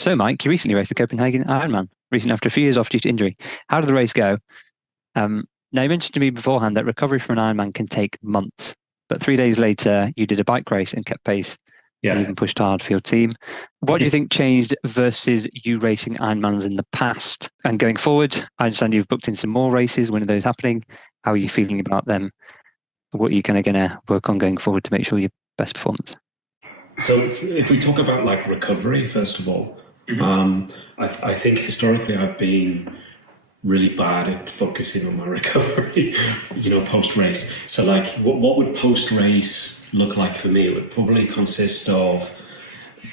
So, Mike, you recently raced the Copenhagen Ironman, recently after a few years off due to injury. How did the race go? Now, you mentioned to me beforehand that recovery from an Ironman can take months, but 3 days later, you did a bike race and kept pace and Yeah. even pushed hard for your team. What do you think changed versus you racing Ironmans in the past? And going forward, I understand you've booked in some more races. When are those happening? How are you feeling about them? What are you kind of going to work on going forward to make sure your best performance? So if we talk about like recovery, first of all, I think historically I've been really bad at focusing on my recovery, post race. So like, what would post race look like for me? It would probably consist of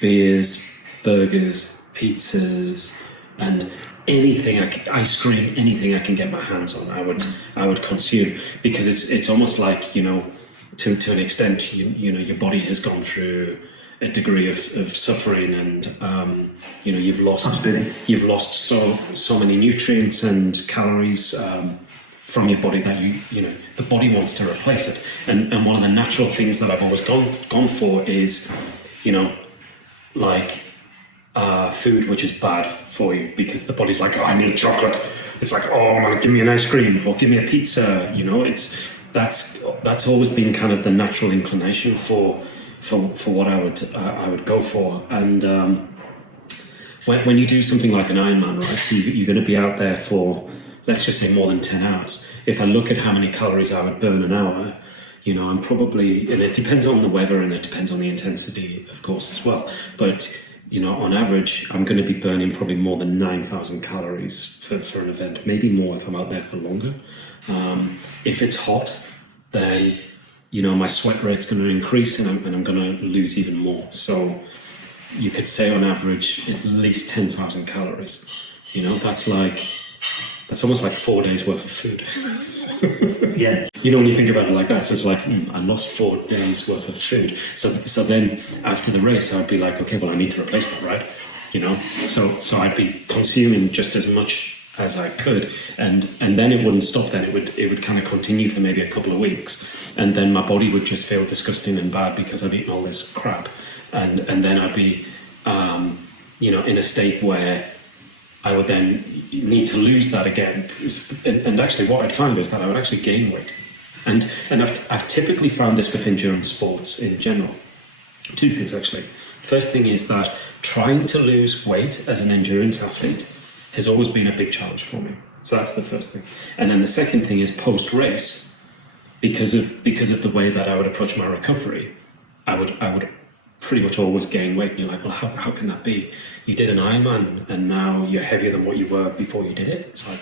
beers, burgers, pizzas, and ice cream, anything I can get my hands on. I would consume, because it's almost like, to an extent, your body has gone through a degree of suffering, and you've lost so many nutrients and calories from your body that the body wants to replace it. And one of the natural things that I've always gone for is, like food which is bad for you, because the body's like, oh, I need chocolate. It's like, oh, give me an ice cream or give me a pizza. That's always been kind of the natural inclination for what I would go for. And when you do something like an Ironman, right? So you're going to be out there for, let's just say, more than 10 hours. If I look at how many calories I would burn an hour, I'm probably, and it depends on the weather and it depends on the intensity, of course, as well. But on average, I'm going to be burning probably more than 9,000 calories for an event, maybe more if I'm out there for longer. If it's hot, then my sweat rate's going to increase, and I'm going to lose even more. So you could say on average at least 10,000 calories. That's almost like 4 days worth of food. Yeah. When you think about it like that, so it's like, I lost 4 days worth of food. So then after the race, I'd be like, okay, well, I need to replace that, right? So I'd be consuming just as much as I could, and then it wouldn't stop. Then it would kind of continue for maybe a couple of weeks, and then my body would just feel disgusting and bad because I'd eaten all this crap, and then I'd be in a state where I would then need to lose that again. And actually what I'd find is that I would actually gain weight, and I've typically found this with endurance sports in general. Two things, actually. First thing is that trying to lose weight as an endurance athlete has always been a big challenge for me. So that's the first thing. And then the second thing is post-race, because of the way that I would approach my recovery, I would pretty much always gain weight. And you're like, well, how can that be? You did an Ironman and now you're heavier than what you were before you did it. It's like,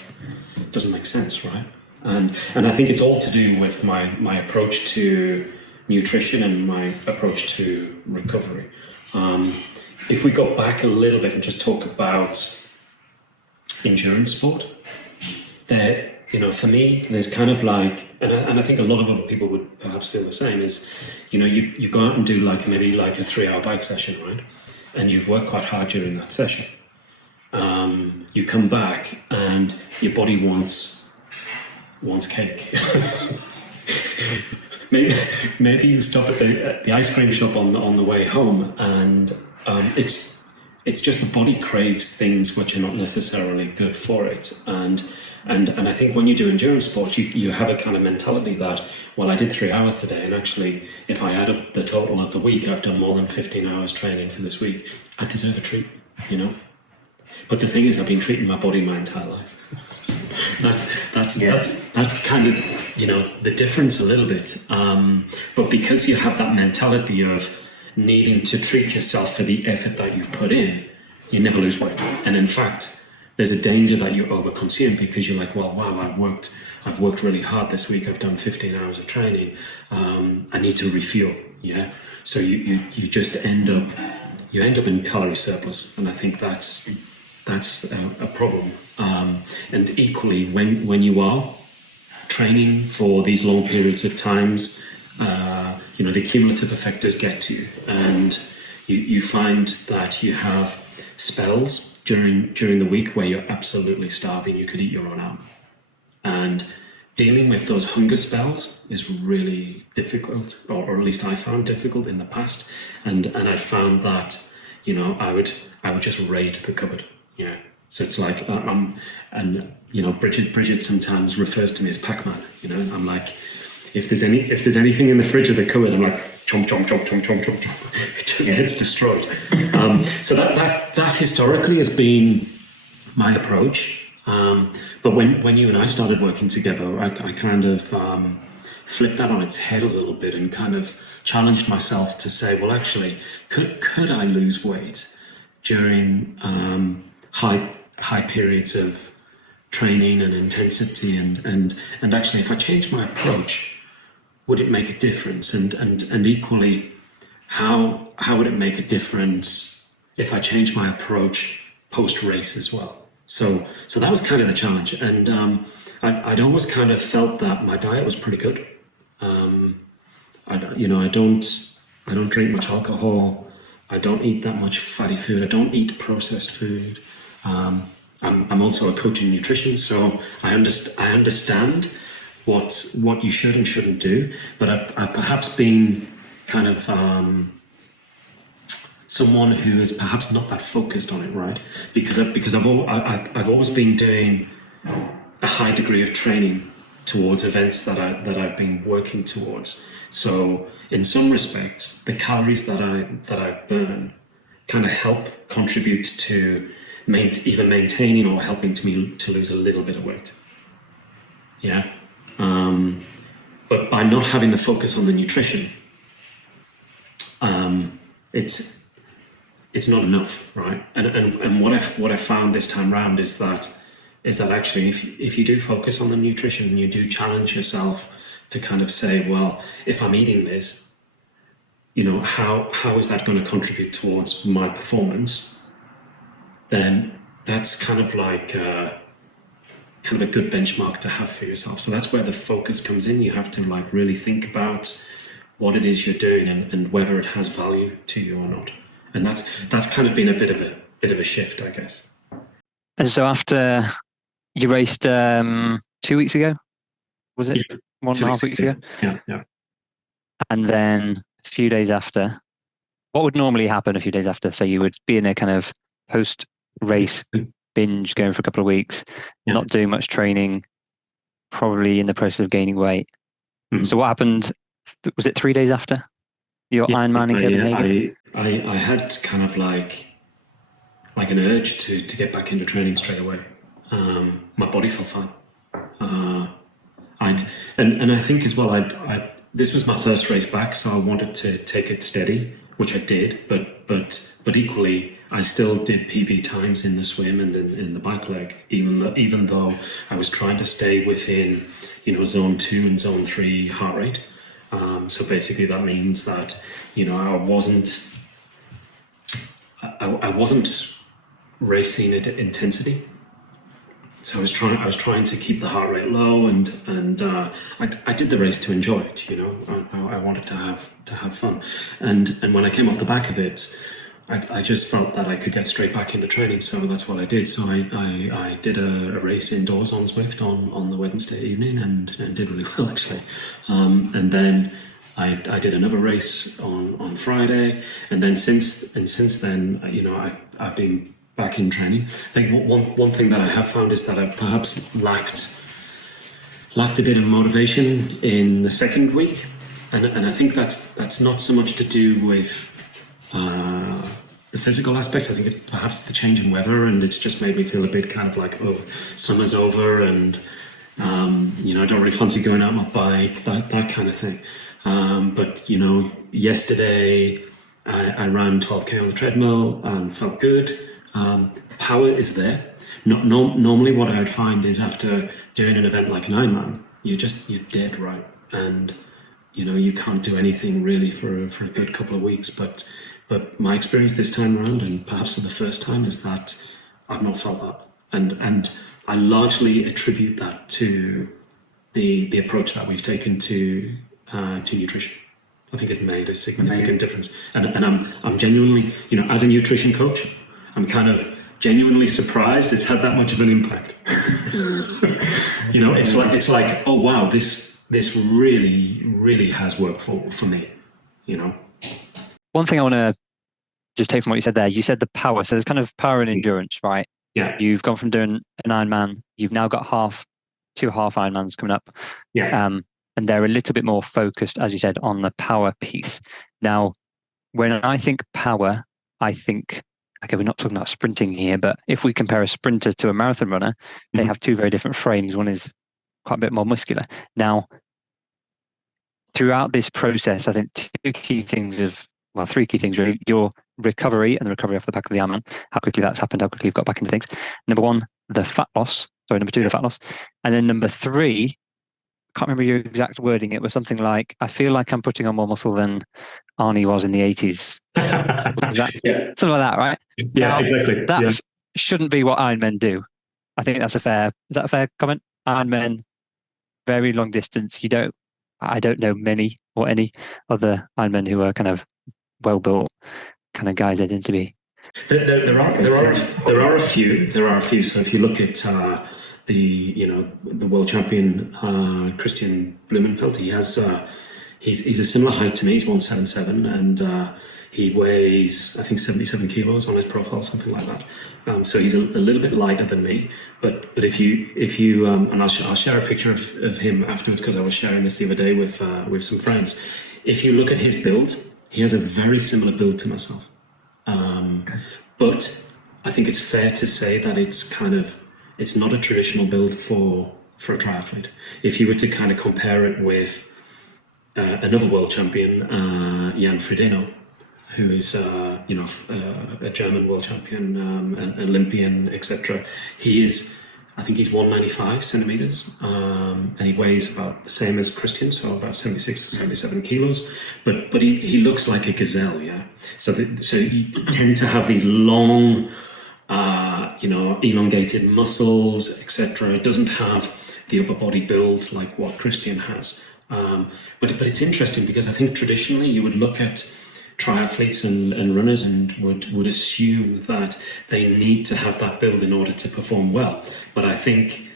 it doesn't make sense, right? And I think it's all to do with my approach to nutrition and my approach to recovery. If we go back a little bit and just talk about endurance sport, there, for me, there's kind of like, and I think a lot of other people would perhaps feel the same, is, you go out and do maybe a 3-hour bike session, right? And you've worked quite hard during that session. You come back and your body wants cake. maybe you stop at the ice cream shop on the way home, and it's just the body craves things which are not necessarily good for it. And I think when you do endurance sports, you have a kind of mentality that, well, I did 3 hours today, and actually, if I add up the total of the week, I've done more than 15 hours training for this week. I deserve a treat, But the thing is, I've been treating my body my entire life. That's kind of, the difference a little bit. But because you have that mentality of needing to treat yourself for the effort that you've put in, you never lose weight. And in fact, there's a danger that you overconsume, because you're like, well, wow, I've worked really hard this week. I've done 15 hours of training. I need to refuel. Yeah. So you just end up in calorie surplus. And I think that's a problem. And equally, when you are training for these long periods of times, the cumulative effect does get to you, and you find that you have spells during the week where you're absolutely starving. You could eat your own arm, and dealing with those hunger spells is really difficult, or at least I found difficult in the past, and I found that I would just raid the cupboard. So it's like and Bridget sometimes refers to me as Pac-Man. I'm like, if there's anything in the fridge or the cupboard, I'm like chomp chomp chomp chomp chomp chomp chomp. It just gets destroyed. So that historically has been my approach. But when you and I started working together, I kind of flipped that on its head a little bit and kind of challenged myself to say, well, actually, could I lose weight during high periods of training and intensity, and actually, if I changed my approach, would it make a difference? And equally, how would it make a difference if I changed my approach post race as well? So that was kind of the challenge, and I'd always kind of felt that my diet was pretty good. I don't drink much alcohol. I don't eat that much fatty food. I don't eat processed food. I'm also a coach in nutrition, so I understand what you should and shouldn't do. But I've perhaps been kind of someone who is perhaps not that focused on it, right? Because I've always been doing a high degree of training towards events that I've been working towards. So in some respects, the calories that I burn kind of help contribute to either maintaining or helping to lose a little bit of weight. Yeah. But by not having the focus on the nutrition, it's not enough, right? And what I found this time round is that actually, if you do focus on the nutrition and you do challenge yourself to kind of say, well, if I'm eating this, how is that going to contribute towards my performance? Then that's kind of like a good benchmark to have for yourself. So that's where the focus comes in. You have to like really think about what it is you're doing and whether it has value to you or not. And that's kind of been a bit of a shift, I guess. And so after you raced 2 weeks ago, was it? Yeah, 1.5 weeks ago? Yeah. And then a few days after, what would normally happen a few days after? So you would be in a kind of post-race binge going for a couple of weeks, not doing much training, probably in the process of gaining weight. Mm-hmm. So what happened? Was it 3 days after your Ironman in Copenhagen? I had kind of like an urge to get back into training straight away. My body felt fine. And I think as well, this was my first race back, so I wanted to take it steady, which I did. But equally, I still did PB times in the swim and in the bike leg, even though I was trying to stay within zone 2 and zone 3 heart rate. So basically, that means that I wasn't racing at intensity. So I was trying to keep the heart rate low, and I did the race to enjoy it. I wanted to have fun, and when I came off the back of it, I just felt that I could get straight back into training. So that's what I did. So I did a race indoors on Zwift on the Wednesday evening, and did really well actually. And then I did another race on Friday, and then since then, I've been back in training. I think one thing that I have found is that I've perhaps lacked a bit of motivation in the second week, and I think that's not so much to do with the physical aspects. I think it's perhaps the change in weather, and it's just made me feel a bit kind of like, oh, summer's over, and I don't really fancy going out on my bike, that kind of thing. But yesterday I ran 12k on the treadmill and felt good. Power is there. Normally what I would find is after doing an event like an Ironman, you're dead, right? And you can't do anything really for a good couple of weeks. But my experience this time around, and perhaps for the first time, is that I've not felt that. And I largely attribute that to the approach that we've taken to nutrition. I think it's made a significant difference. And I'm genuinely, as a nutrition coach, I'm kind of genuinely surprised it's had that much of an impact. It's like, oh wow, this really, really has worked for me. One thing I want to just take from what you said there. You said the power. So there's kind of power and endurance, right? Yeah. You've gone from doing an Ironman. You've now got two half Ironmans coming up. Yeah. And they're a little bit more focused, as you said, on the power piece. Now, when I think power, I think, okay, we're not talking about sprinting here, but if we compare a sprinter to a marathon runner, they have two very different frames. One is quite a bit more muscular. Now, throughout this process, I think three key things really: your recovery and the recovery off the back of the Ironman, how quickly that's happened, how quickly you've got back into things. Number one, the fat loss. Sorry, number two, the fat loss. And then number three, can't remember your exact wording. It was something like, I feel like I'm putting on more muscle than Arnie was in the 80s. Something like that, right? Yeah, now, exactly. That shouldn't be what Ironmen do. I think is that a fair comment? Ironmen, very long distance. I don't know many or any other Ironmen who are kind of well built kind of guys they tend to be. There are a few. So if you look at the world champion Christian Blumenfeld, he's a similar height to me. He's 177, and he weighs, I think, 77 kilos on his profile, something like that. So he's a little bit lighter than me. But if you and I'll share a picture of him afterwards, because I was sharing this the other day with some friends. If you look at his build, he has a very similar build to myself. But I think it's fair to say that it's not a traditional build for a triathlete. If you were to kind of compare it with another world champion, Jan Frodeno, who is a German world champion, an Olympian, etc. I think he's 195 centimeters, and he weighs about the same as Christian, so about 76 to 77 kilos. But he looks like a gazelle, yeah. So you tend to have these long, elongated muscles, etc. It doesn't have the upper body build like what Christian has. But it's interesting because I think traditionally you would look at triathletes and runners and would assume that they need to have that build in order to perform well. But I think,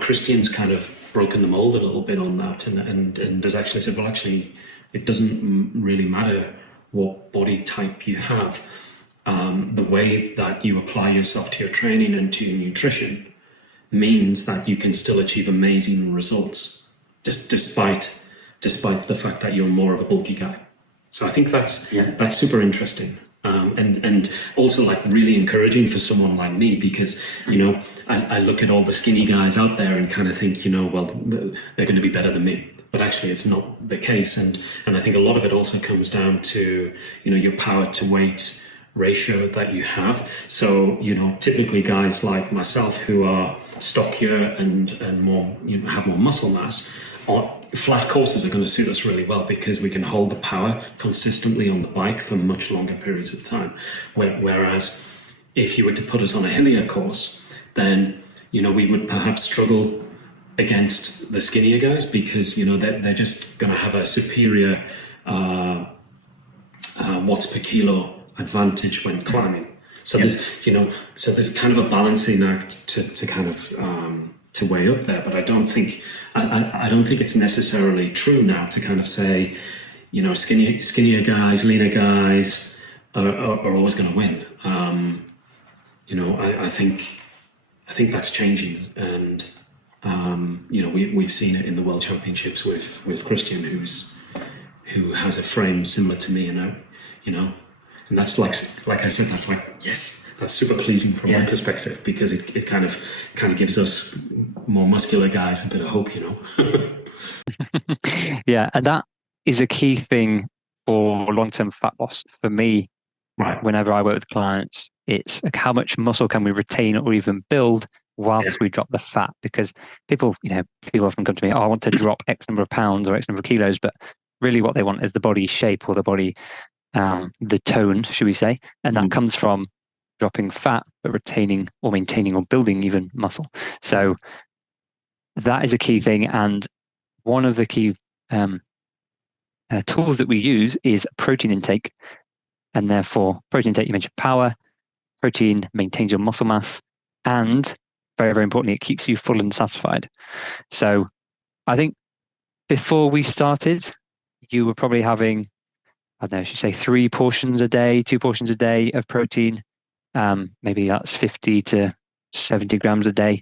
Christian's kind of broken the mold a little bit on that and has actually said, well, actually, it doesn't really matter what body type you have. The way that you apply yourself to your training and to your nutrition means that you can still achieve amazing results, just despite the fact that you're more of a bulky guy. So I think that's super interesting, and also like really encouraging for someone like me, because I look at all the skinny guys out there and kind of think well, they're going to be better than me, but actually it's not the case, and I think a lot of it also comes down to your power to weight ratio that you have. So typically guys like myself who are stockier and more have more muscle mass, flat courses are going to suit us really well because we can hold the power consistently on the bike for much longer periods of time. Whereas if you were to put us on a hillier course, then we would perhaps struggle against the skinnier guys because they're just going to have a superior watts per kilo advantage when climbing. So there's kind of a balancing act to kind of to weigh up there, but I don't think it's necessarily true now to kind of say, skinnier guys, leaner guys are always going to win. I think that's changing, and we've seen it in the World Championships with Christian, who has a frame similar to me, and that's like I said, that's like, yes, that's super pleasing from my perspective, because it kind of gives us more muscular guys a bit of hope, Yeah, and that is a key thing for long-term fat loss for me. Right. Whenever I work with clients, it's like, how much muscle can we retain or even build whilst we drop the fat? Because people often come to me, I want to drop X number of pounds or X number of kilos, but really what they want is the body shape or the body, the tone, should we say? And that comes from dropping fat, but retaining or maintaining or building even muscle. So that is a key thing. And one of the key tools that we use is protein intake. And therefore, protein intake, you mentioned power, protein maintains your muscle mass, and very, very importantly, it keeps you full and satisfied. So I think before we started, you were probably having I don't know, should say 3 portions a day, 2 portions a day of protein. Maybe that's 50 to 70 grams a day.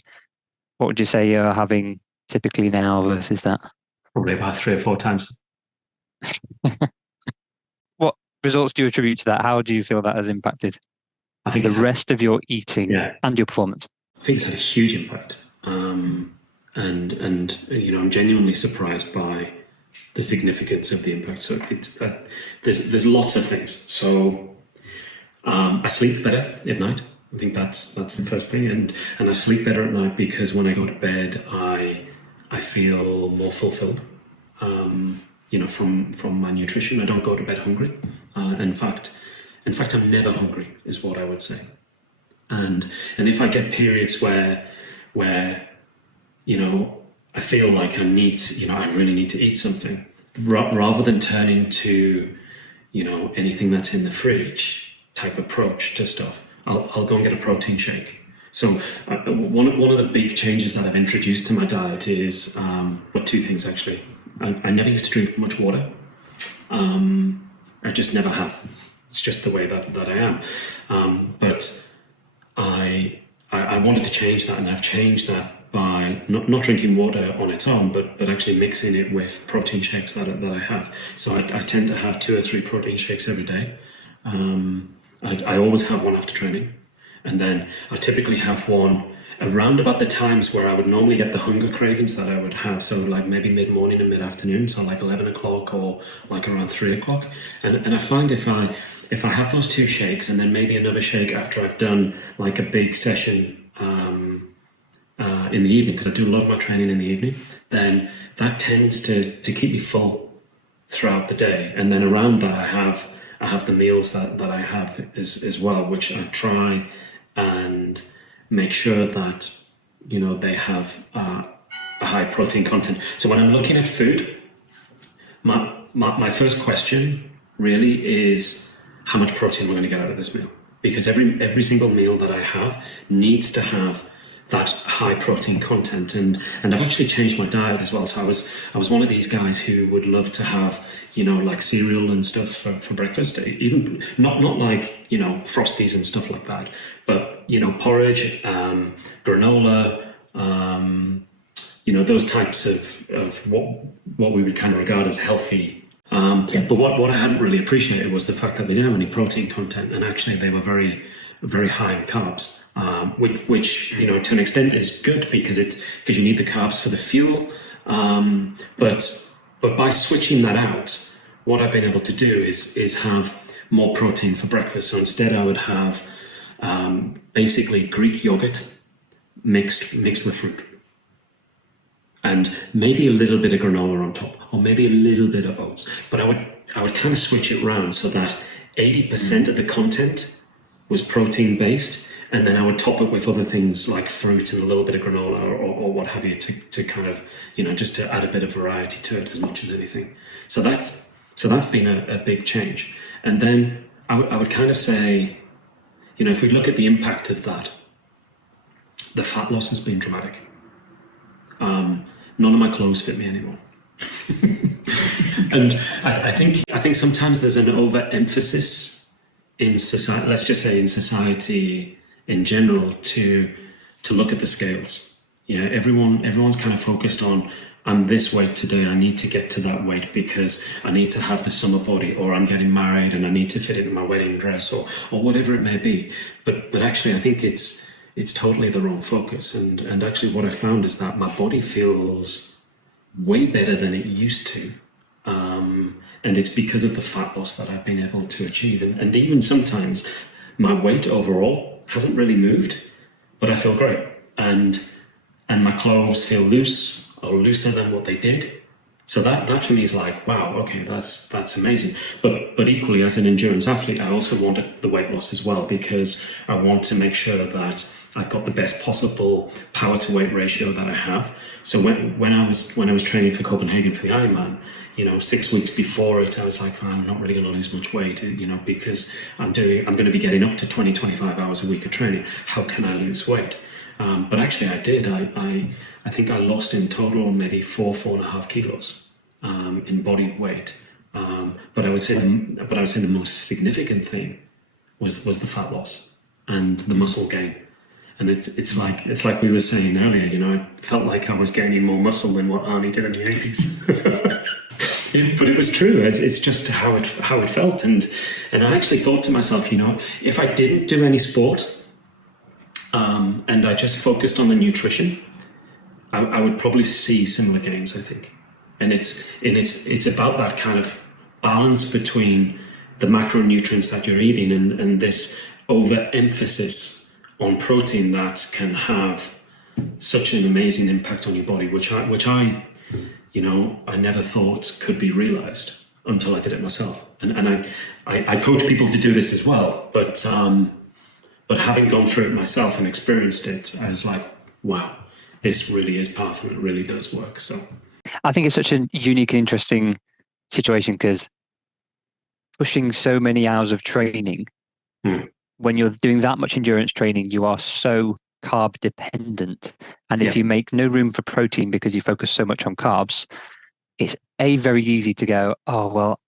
What would you say you're having typically now versus that? Probably about 3 or 4 times. What results do you attribute to that? How do you feel that has impacted I think the rest of your eating and your performance? I think it's had a huge impact. And I'm genuinely surprised by the significance of the impact. So there's lots of things. So I sleep better at night. I think that's the first thing, and I sleep better at night because when I go to bed, I feel more fulfilled. From my nutrition, I don't go to bed hungry. In fact, I'm never hungry, is what I would say. And if I get periods where I feel like I really need to eat something, rather than turning to anything that's in the fridge type approach to stuff, I'll go and get a protein shake. So one of the big changes that I've introduced to my diet is 2 things actually. I never used to drink much water. I just never have. It's just the way that I am. But I wanted to change that, and I've changed that by not drinking water on its own, but actually mixing it with protein shakes that I have. So I tend to have 2 or 3 protein shakes every day. I always have one after training, and then I typically have one around about the times where I would normally get the hunger cravings that I would have. So like maybe mid-morning and mid-afternoon, so like 11 o'clock or like around 3 o'clock. And I find if I have those 2 shakes and then maybe another shake after I've done like a big session in the evening, because I do a lot of my training in the evening, then that tends to keep me full throughout the day. And then around that I have the meals that I have as well, which I try and make sure that they have a high protein content. So when I'm looking at food, my first question really is how much protein am I going to get out of this meal? Because every single meal that I have needs to have that high protein content, and I've actually changed my diet as well. So I was one of these guys who would love to have like cereal and stuff for breakfast, even not like Frosties and stuff like that, but porridge, granola, those types of what we would kind of regard as healthy. But what I hadn't really appreciated was the fact that they didn't have any protein content, and actually they were very, very high in carbs, which to an extent is good because you need the carbs for the fuel. But by switching that out, what I've been able to do is have more protein for breakfast. So instead, I would have basically Greek yogurt mixed with fruit, and maybe a little bit of granola on top, or maybe a little bit of oats. But I would kind of switch it around so that 80% of the content was protein based, and then I would top it with other things like fruit and a little bit of granola or what have you to kind of just to add a bit of variety to it as much as anything. So that's been a big change. And then I would kind of say, if we look at the impact of that, the fat loss has been dramatic. None of my clothes fit me anymore. And I think sometimes there's an overemphasis in society, let's just say in society in general, to look at the scales. Everyone's kind of focused on, I'm this weight today, I need to get to that weight because I need to have the summer body, or I'm getting married and I need to fit it in my wedding dress, or whatever it may be. But actually I think it's totally the wrong focus. And actually what I found is that my body feels way better than it used to. And it's because of the fat loss that I've been able to achieve. And even sometimes my weight overall hasn't really moved, but I feel great. And my clothes feel loose or looser than what they did. So that for me is like, wow, okay, that's amazing. But equally, as an endurance athlete, I also wanted the weight loss as well, because I want to make sure that I've got the best possible power to weight ratio that I have. So when I was training for Copenhagen for the Ironman, 6 weeks before it, I was like, I'm not really going to lose much weight, because I'm going to be getting up to 20-25 hours a week of training. How can I lose weight? But actually I did. I think I lost in total maybe 4.5 kilos in body weight But I would say the most significant thing was the fat loss and the muscle gain. And it's like we were saying earlier, you know, I felt like I was gaining more muscle than what Arnie did in the 80s. But it was true. It's just how it felt. And I actually thought to myself, you know, if I didn't do any sport, and I just focused on the nutrition, I would probably see similar gains, I think. And it's about that kind of balance between the macronutrients that you're eating and this overemphasis on protein that can have such an amazing impact on your body, which I you know, I never thought could be realized until I did it myself. And I coach people to do this as well, but having gone through it myself and experienced it, I was like, wow, this really is powerful. It really does work. So I think it's such a unique and interesting situation because pushing so many hours of training, when you're doing that much endurance training, you are so carb dependent. And if you make no room for protein because you focus so much on carbs, it's very easy to go, oh, well,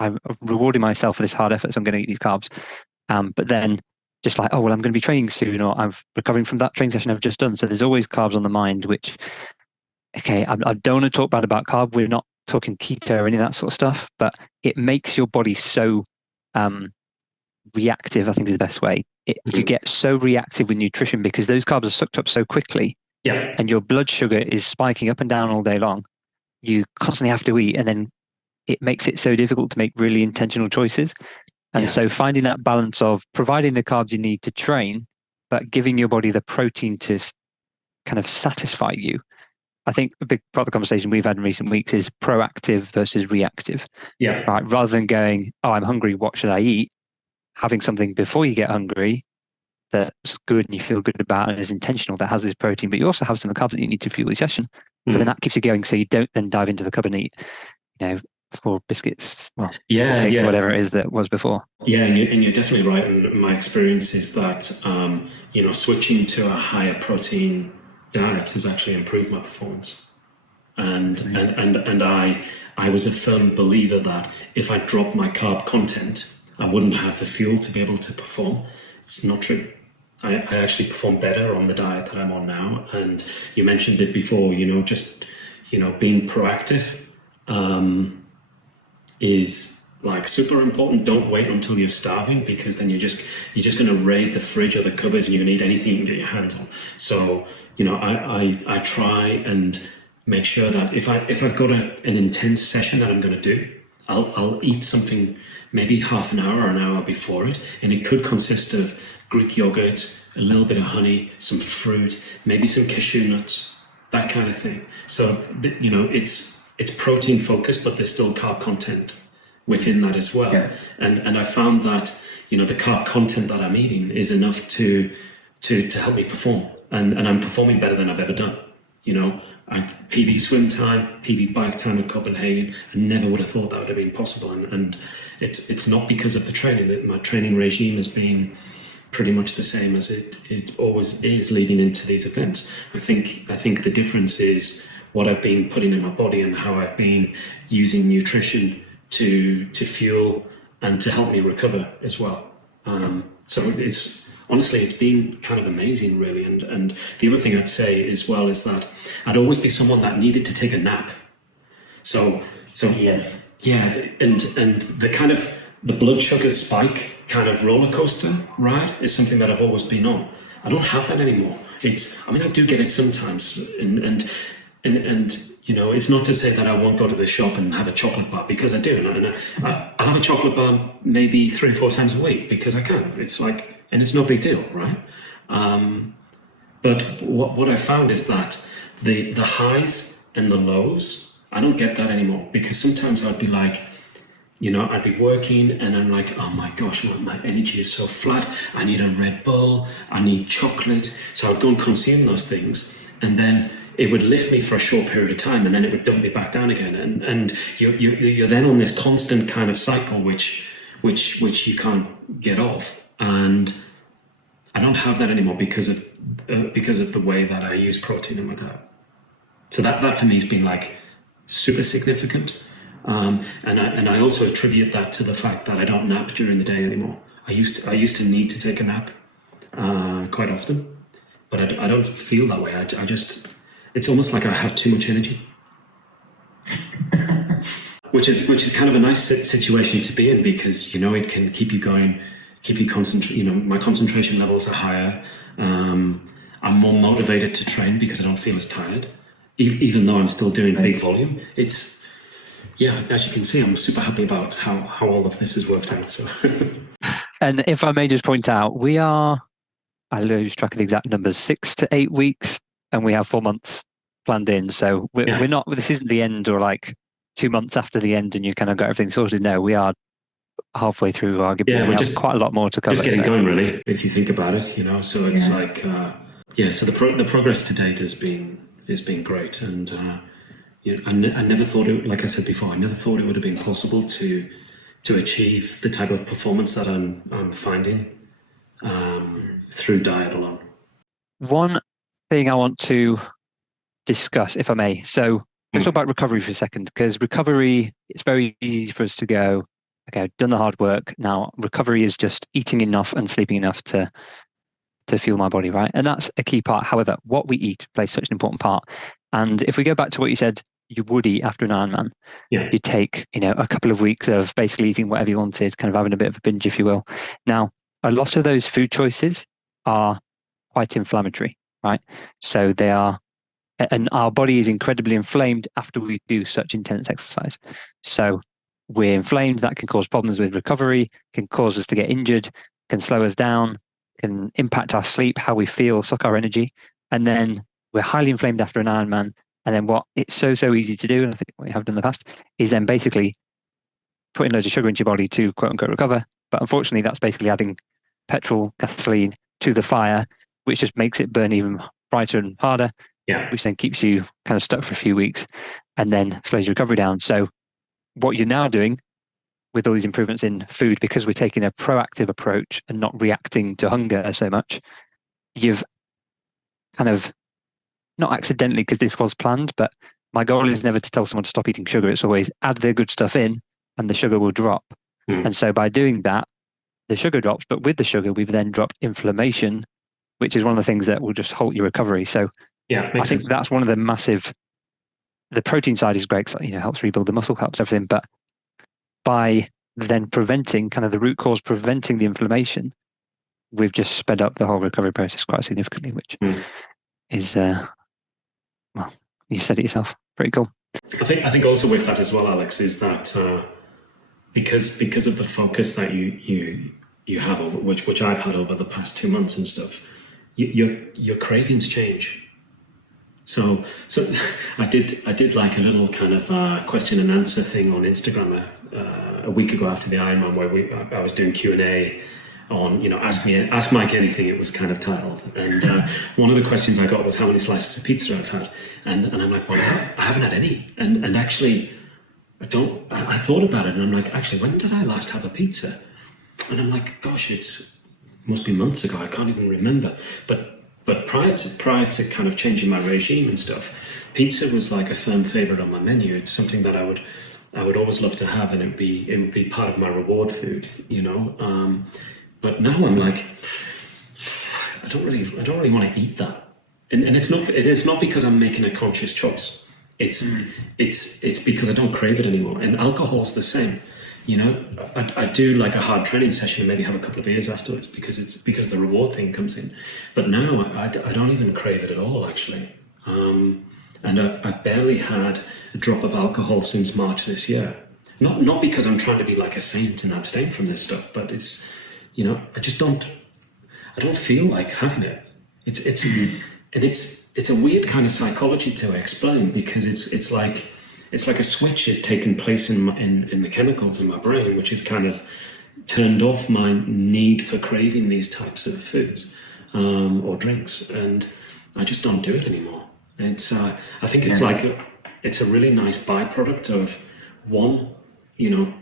I'm rewarding myself for this hard effort, so I'm going to eat these carbs. But then just like, oh, well, I'm going to be training soon, or I'm recovering from that training session I've just done. So there's always carbs on the mind, which, okay, I don't want to talk bad about carb. We're not talking keto or any of that sort of stuff, but it makes your body so reactive, I think is the best way. You get so reactive with nutrition because those carbs are sucked up so quickly, and your blood sugar is spiking up and down all day long. You constantly have to eat, and then it makes it so difficult to make really intentional choices. And so finding that balance of providing the carbs you need to train, but giving your body the protein to kind of satisfy you. I think a big part of the conversation we've had in recent weeks is proactive versus reactive. Right. Rather than going, oh, I'm hungry, what should I eat? Having something before you get hungry that's good and you feel good about and is intentional, that has this protein, but you also have some of the carbs that you need to fuel your session. But then that keeps you going, so you don't then dive into the cupboard and eat, you know, 4 biscuits, well, cakes, whatever it is that was before. Yeah, and you're definitely right. And my experience is that you know, switching to a higher protein diet has actually improved my performance. And I was a firm believer that if I dropped my carb content, I wouldn't have the fuel to be able to perform. It's not true. I actually perform better on the diet that I'm on now. And you mentioned it before, you know, just, you know, being proactive is like super important. Don't wait until you're starving, because then you're just going to raid the fridge or the cupboards and you're going to eat anything you can get your hands on. So, you know, I try and make sure that if I've got an intense session that I'm going to do, I'll eat something maybe half an hour or an hour before it, and it could consist of Greek yogurt, a little bit of honey, some fruit, maybe some cashew nuts, that kind of thing. So you know, it's protein focused, but there's still carb content within that as well. And I found that, you know, the carb content that I'm eating is enough to help me perform, and I'm performing better than I've ever done. You know, PB swim time, PB bike time at Copenhagen. I never would have thought that would have been possible. And it's not because of the training. That my training regime has been pretty much the same as it always is leading into these events. I think the difference is what I've been putting in my body and how I've been using nutrition to fuel and to help me recover as well. So it's been kind of amazing, really. And the other thing I'd say as well is that I'd always be someone that needed to take a nap. So yes. Yeah, and the kind of the blood sugar spike kind of roller coaster ride is something that I've always been on. I don't have that anymore. I do get it sometimes, and you know, it's not to say that I won't go to the shop and have a chocolate bar, because I do, and I'll have a chocolate bar maybe 3 or 4 times a week because I can. It's like, and it's no big deal, right? But what I found is that the highs and the lows, I don't get that anymore, because sometimes I'd be like, you know, I'd be working and I'm like, oh my gosh, my energy is so flat. I need a Red Bull, I need chocolate. So I'd go and consume those things, and then it would lift me for a short period of time, and then it would dump me back down again. And you're then on this constant kind of cycle, which you can't get off. And I don't have that anymore because of the way that I use protein in my diet. So that for me has been like super significant. And I also attribute that to the fact that I don't nap during the day anymore. I used to need to take a nap quite often, but I don't feel that way. I just, it's almost like I have too much energy, which is kind of a nice situation to be in, because it can keep you going, keep you concentrate. My concentration levels are higher. I'm more motivated to train because I don't feel as tired, even though I'm still doing big volume. It's Yeah, as you can see, I'm super happy about how all of this has worked out. So And if I may just point out, we are, I lose track of the exact numbers, 6 to 8 weeks, and we have 4 months planned in. So yeah, we're not, this isn't the end or like 2 months after the end and you kind of got everything sorted. No, we are halfway through, arguably. yeah, We we're have quite a lot more to cover. just getting So. going, really. If you think about it. So it's like, yeah. So the progress to date has been great, and I never thought it. Like I said before, I never thought it would have been possible to achieve the type of performance that I'm finding through diet alone. One thing I want to discuss, if I may. So let's talk about recovery for a second, because recovery, it's very easy for us to go, okay, I've done the hard work. Now recovery is just eating enough and sleeping enough to fuel my body, right? And that's a key part. However, what we eat plays such an important part. And if we go back to what you said, you would eat after an Ironman. Yeah, You take, a couple of weeks of basically eating whatever you wanted, kind of having a bit of a binge, if you will. Now, a lot of those food choices are quite inflammatory, right? So they are, and our body is incredibly inflamed after we do such intense exercise. So we're inflamed, that can cause problems with recovery, can cause us to get injured, can slow us down, can impact our sleep, how we feel, suck our energy. And then we're highly inflamed after an Ironman. And then what it's so easy to do, and I think what we have done in the past, is then basically putting loads of sugar into your body to quote unquote recover. But unfortunately, that's basically adding petrol, gasoline to the fire, which just makes it burn even brighter and harder, yeah, which then keeps you kind of stuck for a few weeks and then slows your recovery down. So what you're now doing with all these improvements in food, because we're taking a proactive approach and not reacting to hunger so much, you've kind of, not accidentally, because this was planned, but my goal is never to tell someone to stop eating sugar. It's always add the good stuff in and the sugar will drop. And so by doing that, the sugar drops, but with the sugar, we've then dropped inflammation, which is one of the things that will just halt your recovery. So yeah. I think that's one of the massive, the protein side is great, because helps rebuild the muscle, helps everything. But by then preventing kind of the root cause, preventing the inflammation, we've just sped up the whole recovery process quite significantly, which is, well, you said it yourself, pretty cool. I think also with that as well, Alex, is that because of the focus that you have over which I've had over the past 2 months and stuff, your cravings change. So I did like a little kind of question and answer thing on Instagram a week ago after the Ironman, where I was doing Q&A on ask Mike anything. It was kind of titled, and one of the questions I got was how many slices of pizza I've had, and I'm like, well, I haven't had any, and actually I thought about it, and I'm like, actually, when did I last have a pizza? And I'm like, gosh, it must be months ago. I can't even remember. But prior to kind of changing my regime and stuff, pizza was like a firm favorite on my menu. It's something that I would always love to have, and it would be part of my reward food. But now I'm like, I don't really want to eat that, and it's not because I'm making a conscious choice. It's because I don't crave it anymore. And alcohol's the same. I do like a hard training session and maybe have a couple of beers afterwards, because the reward thing comes in. But now I don't even crave it at all, actually. And I've barely had a drop of alcohol since March this year. Not because I'm trying to be like a saint and abstain from this stuff, but it's, I don't feel like having it. It's a weird kind of psychology to explain, because it's like a switch is taking place in the chemicals in my brain, which is kind of turned off my need for craving these types of foods or drinks, and I just don't do it anymore. I think it's it's a really nice byproduct of one,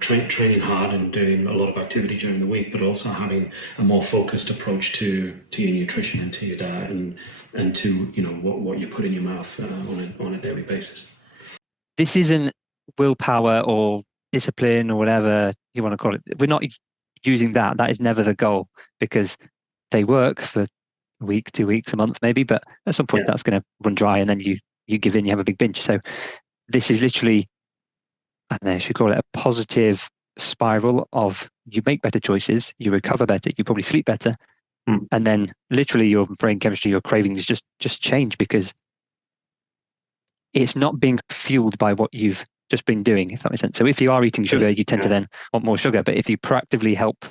training hard and doing a lot of activity during the week, but also having a more focused approach to your nutrition and to your diet, and to what you put in your mouth on a daily basis. This isn't willpower or discipline or whatever you want to call it. We're not using that. That is never the goal, because they work for a week, 2 weeks, a month maybe, but at some point that's going to run dry, and then you give in, you have a big binge. So this is literally, I don't know, should call it a positive spiral of you make better choices, you recover better, you probably sleep better, and then literally your brain chemistry, your cravings just change, because it's not being fueled by what you've just been doing, if that makes sense. So if you are eating sugar, you tend to then want more sugar. But if you proactively help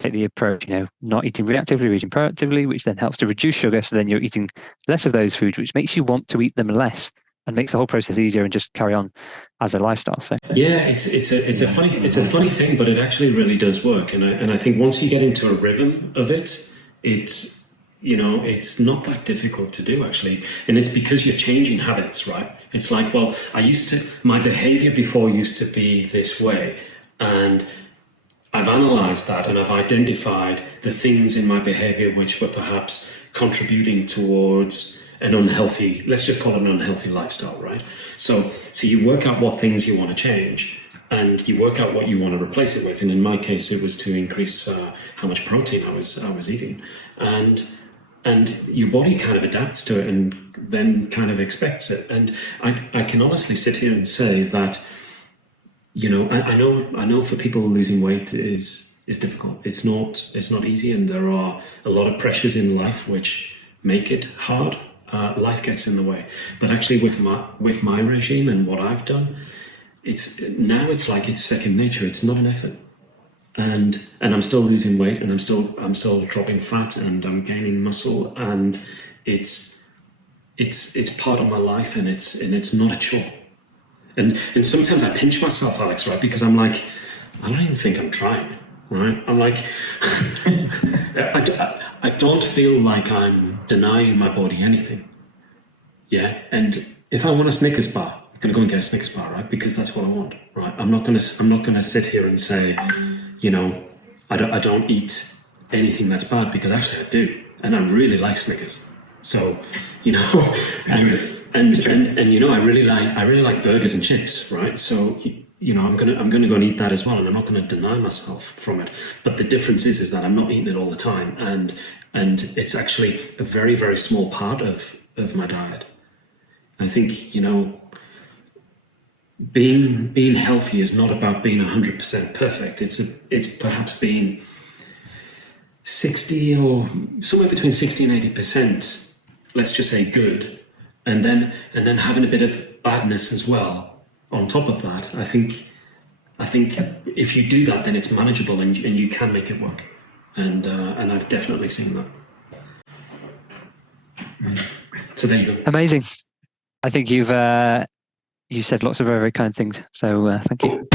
take the approach, not eating reactively, eating proactively, which then helps to reduce sugar, so then you're eating less of those foods, which makes you want to eat them less and makes the whole process easier and just carry on as a lifestyle. So yeah, it's a funny thing, but it actually really does work. And I think once you get into a rhythm of it, it's not that difficult to do, actually. And it's because you're changing habits, right? It's like, well, my behavior before used to be this way. And I've analyzed that, and I've identified the things in my behavior which were perhaps contributing towards an unhealthy, let's just call it an unhealthy lifestyle, right? So you work out what things you want to change, and you work out what you want to replace it with. And in my case, it was to increase how much protein I was eating. And your body kind of adapts to it and then kind of expects it. And I can honestly sit here and say that, I know for people losing weight is difficult. It's not easy, and there are a lot of pressures in life which make it hard. Life gets in the way. But actually with my regime and what I've done, it's like it's second nature. It's not an effort. And I'm still losing weight, and I'm still dropping fat, and I'm gaining muscle, and it's part of my life, and it's not a chore. And sometimes I pinch myself, Alex, right? Because I'm like, I don't even think I'm trying, right? I'm like, I don't feel like I'm denying my body anything. Yeah. And if I want a Snickers bar, I'm gonna go and get a Snickers bar, right? Because that's what I want, right? I'm not gonna sit here and say, I don't eat anything that's bad, because actually I do, and I really like Snickers. So, and I really like burgers and chips, right? So, I'm gonna go and eat that as well, and I'm not gonna deny myself from it. But the difference is that I'm not eating it all the time, and it's actually a very, very small part of my diet. I think, being healthy is not about being 100% perfect. It's perhaps being 60 or somewhere between 60 and 80%, let's just say good, and then having a bit of badness as well on top of that. I think if you do that, then it's manageable, and you can make it work. And I've definitely seen that. So there you go. amazing. I think you said lots of very, very kind things. So thank you.